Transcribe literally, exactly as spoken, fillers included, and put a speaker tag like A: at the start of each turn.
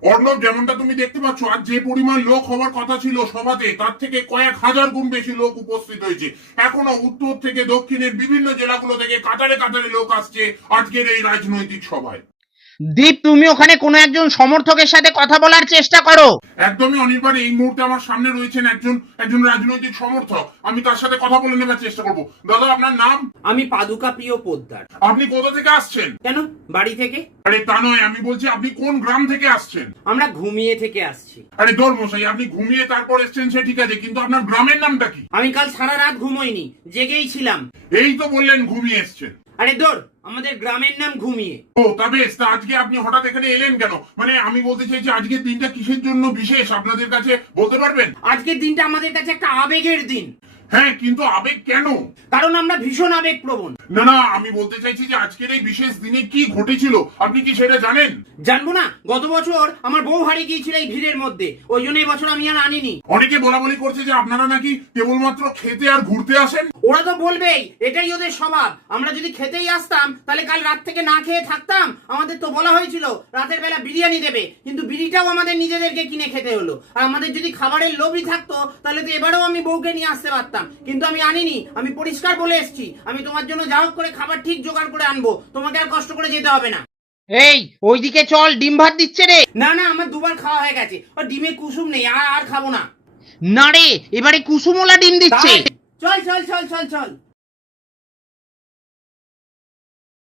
A: অর্ণব, যেমনটা তুমি দেখতে পাচ্ছ, আজ যে পরিমাণ লোক হওয়ার কথা ছিল সভাতে, তার থেকে কয়েক হাজার গুণ বেশি লোক উপস্থিত হয়েছে। এখনো উত্তর থেকে দক্ষিণের বিভিন্ন জেলাগুলো থেকে কাতারে কাতারে লোক আসছে আজকের এই রাজনৈতিক সভায়।
B: দীপ, তুমি ওখানে কোনো একজন সমর্থকের সাথে কথা বলার চেষ্টা করো।
A: একদমই অনির্বাণ, এই মুহূর্তে আমার সামনে রয়েছেন একজন একজন রাজনৈতিক সমর্থক। আমি তার সাথে কথা বলে নেবার চেষ্টা করবো। দাদা, আপনার নাম?
C: আমি পাদুকা প্রিয় পোদ্দার।
A: আপনি কোথা থেকে আসছেন?
C: কেন, বাড়ি থেকে?
A: আরে তা নয়, আমি বলছি আপনি কোন গ্রাম থেকে আসছেন?
C: আমরা ঘুমিয়ে থেকে আসছি।
A: আরে দোর মশাই, আপনি ঘুমিয়ে তারপর এসছেন সে ঠিক আছে, কিন্তু আপনার গ্রামের নামটা কি?
C: আমি কাল সারা রাত ঘুমোইনি, জেগেই ছিলাম।
A: এই তো বললেন ঘুমিয়ে এসছেন।
C: আরে দৌড়, আমাদের গ্রামের নাম ঘুমিয়ে।
A: ও তা বেশ, তা আজকে আপনি হঠাৎ এখানে এলেন কেন? মানে আমি বলতে চাইছি আজকের দিনটা কিসের জন্য বিশেষ আপনাদের কাছে বলতে পারবেন?
C: আজকের দিনটা আমাদের কাছে একটা আবেগের দিন।
A: হ্যাঁ, কিন্তু আবেগ কেন?
C: কারণ আমরা ভীষণ আবেগপ্রবণ।
A: না না, আমি বলতে চাইছি যে আজকের এই বিশেষ দিনে কি ঘটেছিল আপনি কি সেটা জানেন?
C: জানবো না? গত বছর আমার বউ হারিয়ে গিয়েছিল এই ভিড়ের মধ্যে, ওই জন্য এই বছর আমি আর আনিনি।
A: অনেকে বলা বলি করছে যে আপনারা নাকি কেবলমাত্র খেতে আর ঘুরতে আসেন।
C: ওরা তো বলবেই, এটাই ওদের স্বভাব। আমরা যদি খেতেই আসতাম তাহলে কাল রাত থেকে না খেয়ে থাকতাম। আমাদের তো বলা হয়েছিল রাতের বেলা বিরিয়ানি দেবে, কিন্তু বিড়িটাও আমাদের নিজেদেরকে কিনে খেতে হলো। আর আমাদের যদি খাবারের লোভই থাকতো তাহলে তো এবারেও আমি বউকে নিয়ে আসতে পারতাম, কিন্তু আমি আনিনি। আমি পরিষ্কার বলে এসেছি, আমি তোমার জন্য যা হোক করে খাবার ঠিক জোগাড় করে আনবো, তোমাকে আর কষ্ট করে যেতে হবে না।
B: এই, ওইদিকে চল, ডিম ভাত দিচ্ছে রে।
C: না না, আমার দুবার খাওয়া হয়ে গেছে, ও ডিমে কুসুম নেই, আর আর খাবো না।
B: না রে, এবারে কুসুমলা ডিম দিচ্ছে।
C: তাই? চল চল চল চল চল।